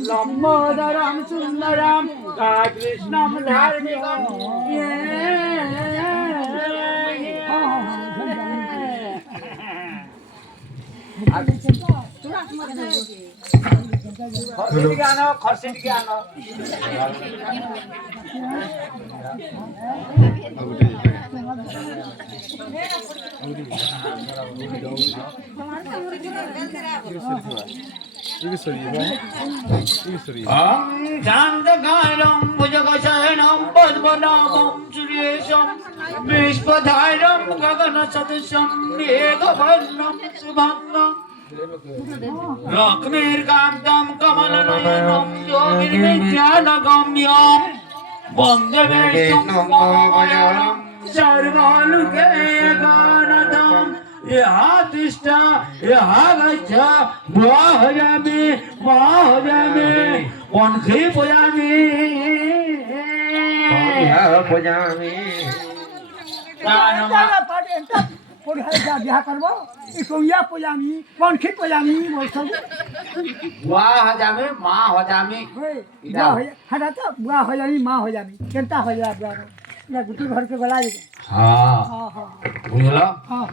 लंबोदरम सुंदरम कृष्णम धार्मिकम खर्सिट के आनो शांतकायं भुजगशयनं पद्मनाभं सुरेशं विश्वधारं गगनसदृशं मेघवर्णं शुभङ्गं लक्ष्मीर्कान्तं कमलनयनं योगिर्विद्यानगम्यं वन्दे विष्णुं सर्वलोकैकनाथं यहाँ तिष्ठ यहाँ गच्छ महजामि वंशी पूजामि बिहा करबो इकोया पूजामी वंशी पूजामी बोलछो बुआ हजामी माँ हजामी हटा तो बुआ हो जामी माँ हो जामी केनता हो जा बुआ ना गुटी घर के गला दे हाँ हां बुझलो हां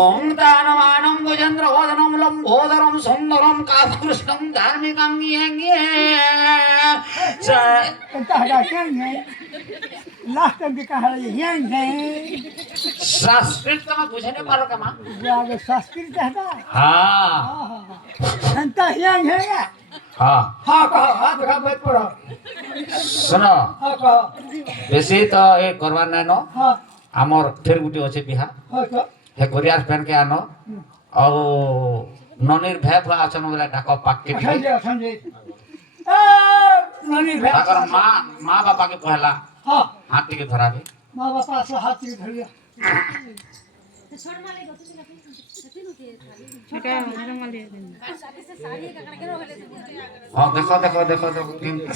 ओम दानवानं गजेन्द्रवदनं लंबोदरं सुंदरं कालकृष्णं धार्मिकं येंगे केनता हटा क्या है लास्ट टाइम के कहा है संस्कृत का मैं बुझे नहीं पारो कमा बुआ के संस्कृत हटा हाँ केनता है हाँ हां कहो हाथ का बैठ पड़ो सुनो हां कहो बेसी तो ये करवार नहीं नो हां आमर फिर गुटी अच्छे बिहा हां तो हे कोरियार पहन के आनो और ननिर भे भा आचन वाला डाको पाके समझे ननी भे अगर माँ बापा के पहला हां हाथी के धरा भी मां बाप से हाथ से धर लिया छोड़ माले दो तुझे कथि नु के छोटा हमारा माल दे देना शादी से साड़ी का कण के रहले हाँ देखो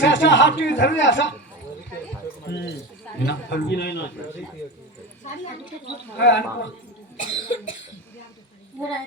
ऐसा हाथ से धर लिया ऐसा ना साड़ी आने के हां हो रहा है